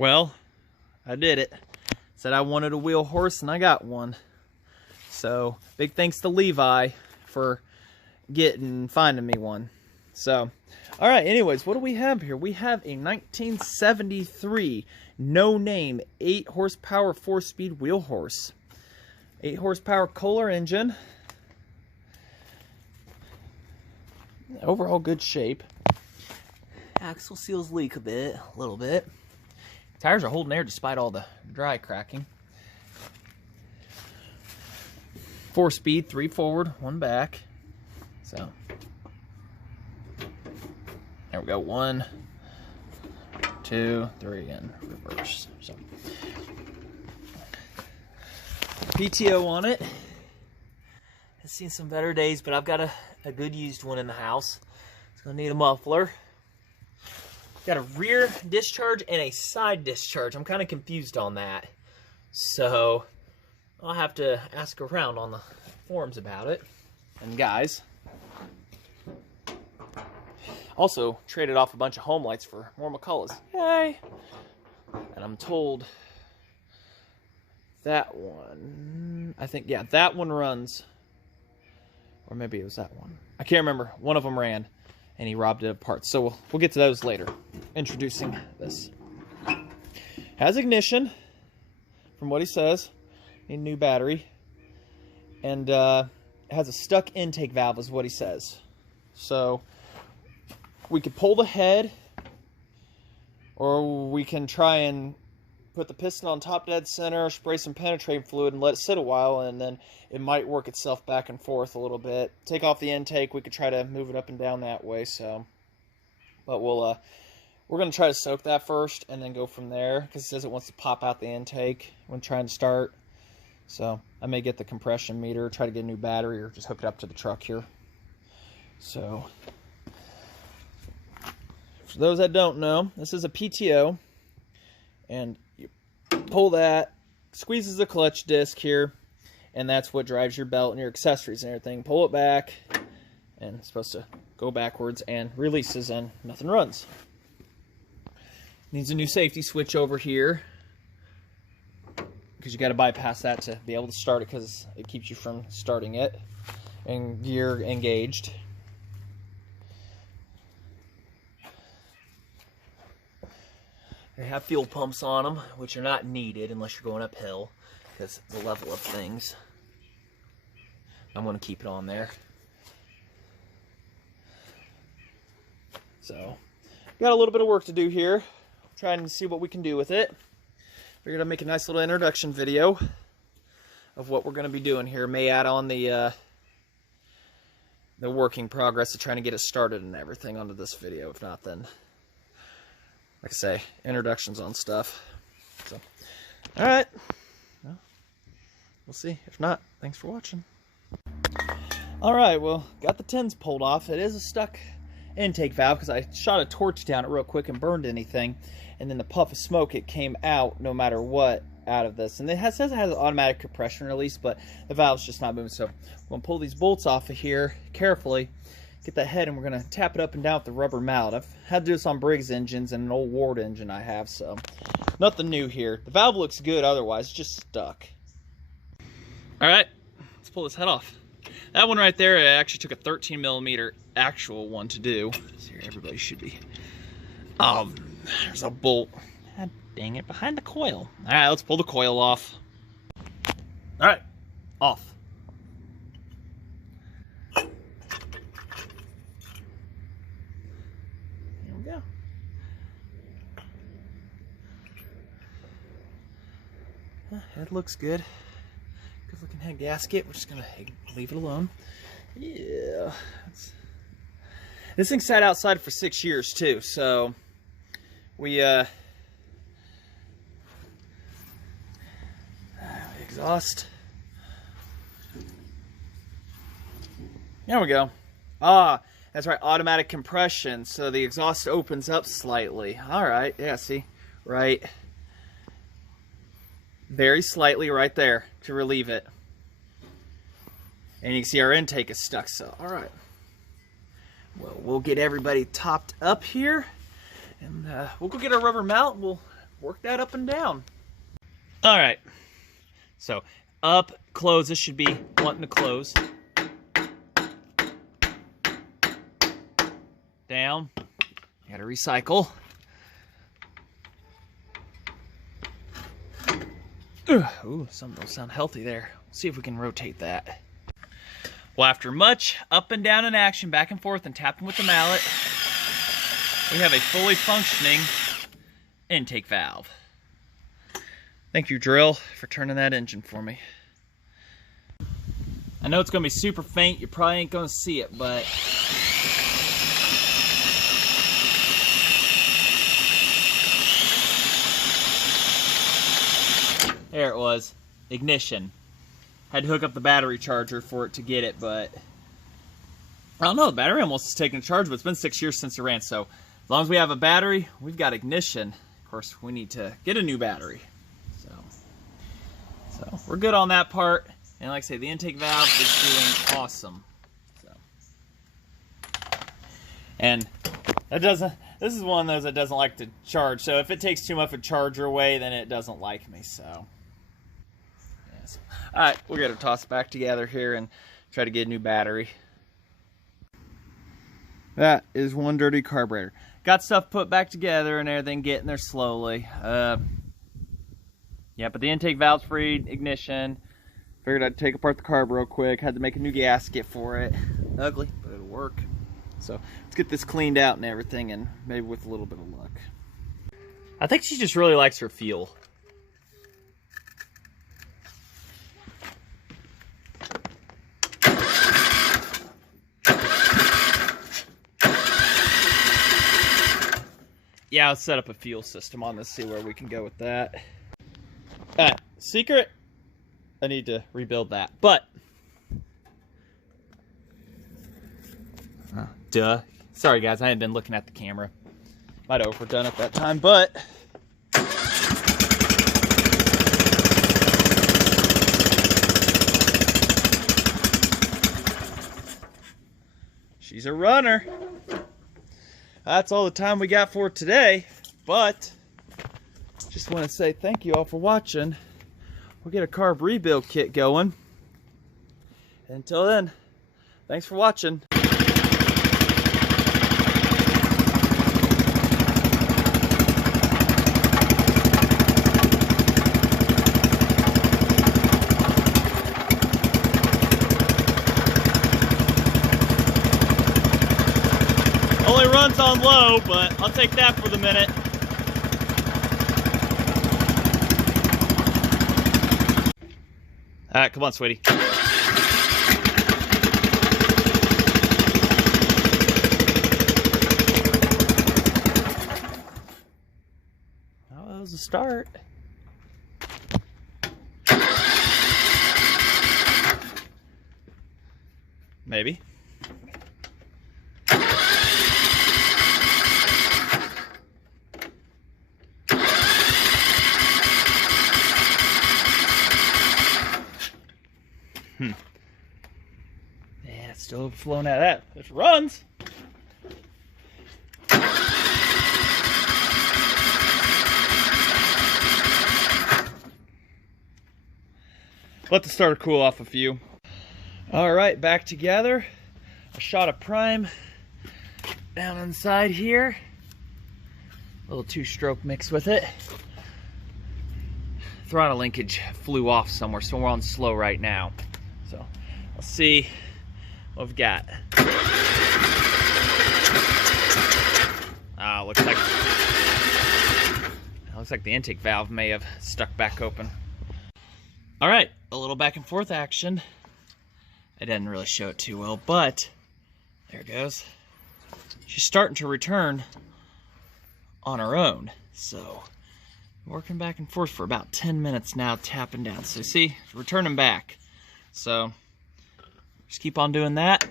Well, I did it. Said I wanted a wheel horse and I got one. So big thanks to Levi for finding me one. So, all right, anyways, what do we have here? We have a 1973 no name 8 horsepower 4-speed wheel horse. 8 horsepower Kohler engine. Overall good shape. Axle seals leak a little bit. Tires are holding air despite all the dry cracking. 4-speed, 3 forward, 1 back. So there we go. 1, 2, 3, and reverse. So PTO on it. I've seen some better days, but I've got a good used one in the house. It's gonna need a muffler. Got a rear discharge and a side discharge. I'm kind of confused on that. So I'll have to ask around on the forums about it. And guys, also traded off a bunch of home lights for more McCulloughs. Yay! And I'm told that one, I think, yeah, that one runs. Or maybe it was that one. I can't remember. One of them ran, and he robbed it of parts. So we'll get to those later. Introducing this. Has ignition, from what he says. Need a new battery. And has a stuck intake valve, is what he says. So we could pull the head, or we can try and put the piston on top dead center, spray some penetrating fluid, and let it sit a while, and then it might work itself back and forth a little bit. Take off the intake. We could try to move it up and down that way. So, but we're going to try to soak that first and then go from there, because it says it wants to pop out the intake when trying to start. So I may get the compression meter, try to get a new battery, or just hook it up to the truck here. So for those that don't know, this is a PTO, and you pull that, squeezes the clutch disc here, and that's what drives your belt and your accessories and everything. Pull it back, and it's supposed to go backwards and releases, and nothing runs. Needs a new safety switch over here, because you got to bypass that to be able to start it, because it keeps you from starting it. And gear engaged. They have fuel pumps on them, which are not needed unless you're going uphill, because the level of things. I'm going to keep it on there. So, got a little bit of work to do here. Trying to see what we can do with it. Figured I'd make a nice little introduction video of what we're going to be doing here. May add on the working progress of trying to get it started and everything onto this video. If not, then, like I say, introductions on stuff. So, all right. Well, we'll see. If not, thanks for watching. All right. Well, got the tins pulled off. It is a stuck intake valve, because I shot a torch down it real quick and burned anything, and then the puff of smoke, it came out no matter what out of this. And it says it has an automatic compression release, but the valve's just not moving. So I'm going to pull these bolts off of here carefully, get that head, and we're going to tap it up and down with the rubber mallet. I've had to do this on Briggs engines and an old Ward engine I have, so nothing new here. The valve looks good otherwise, it's just stuck. All right, let's pull this head off. That one right there, it actually took a 13mm actual one to do. So here, everybody should be. There's a bolt. God dang it, behind the coil. All right, let's pull the coil off. All right, off. Here we go. Head looks good. Good looking head gasket. We're just gonna leave it alone. Yeah. This thing sat outside for 6 years too, so we exhaust. There we go. Ah, that's right, automatic compression, so the exhaust opens up slightly. All right, yeah, see, right, very slightly right there to relieve it. And you can see our intake is stuck, so all right. Well, we'll get everybody topped up here, and we'll go get our rubber mount. We'll work that up and down. All right. So up, close. This should be wanting to close. Down. You gotta recycle. Ooh, some of those sound healthy there. Let's see if we can rotate that. Well, after much up and down in action, back and forth, and tapping with the mallet, we have a fully functioning intake valve. Thank you, drill, for turning that engine for me. I know it's going to be super faint. You probably ain't going to see it, but there it was. Ignition. Had to hook up the battery charger for it to get it, but I don't know, the battery almost is taking a charge, but it's been 6 years since it ran, so as long as we have a battery, we've got ignition. Of course, we need to get a new battery. So we're good on that part. And like I say, the intake valve is doing awesome. And that doesn't, this is one of those that doesn't like to charge. So if it takes too much of a charger away, then it doesn't like me, so. Yes. All right, we're gonna toss it back together here and try to get a new battery. That is one dirty carburetor. Got stuff put back together and everything getting there slowly. Yeah, but the intake valve's free, ignition. Figured I'd take apart the carb real quick. Had to make a new gasket for it. Ugly, but it'll work. So let's get this cleaned out and everything, and maybe with a little bit of luck. I think she just really likes her fuel. Yeah, let's set up a fuel system on this, see where we can go with that. Alright, secret, I need to rebuild that, but duh. Sorry guys, I hadn't been looking at the camera. Might have overdone it that time, but she's a runner. That's all the time we got for today, but just want to say thank you all for watching. We'll get a carb rebuild kit going. Until then, thanks for watching. Only runs on low, but I'll take that for the minute. All right, come on, sweetie. Oh, that was a start. Maybe. Yeah, it's still flowing out of that. It runs. Let the starter cool off a few. All right, back together. A shot of prime down inside here. A little 2-stroke mix with it. Throttle linkage flew off somewhere, so we're on slow right now. So let's see what we've got. Looks like the intake valve may have stuck back open. All right, a little back and forth action. I didn't really show it too well, but there it goes. She's starting to return on her own. So working back and forth for about 10 minutes now, tapping down. So see, returning back. So just keep on doing that.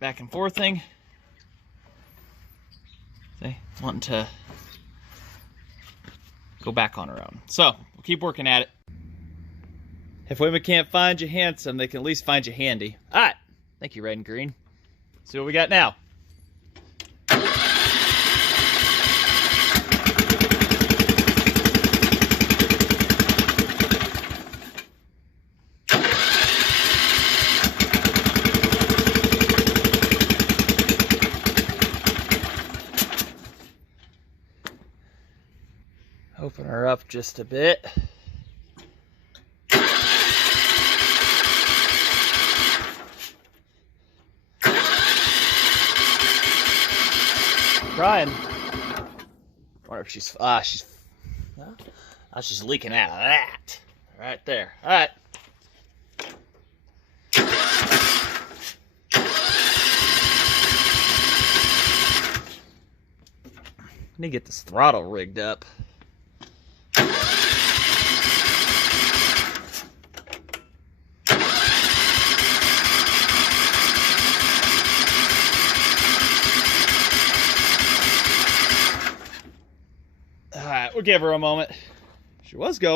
Back and forthing. See, wanting to go back on her own. So we'll keep working at it. If women can't find you handsome, they can at least find you handy. All right. Thank you, Red and Green. See what we got now. Open her up just a bit. Crying. Wonder if she's she's leaking out of that right there. All right. I need to get this throttle rigged up. All right, we'll give her a moment. She was going.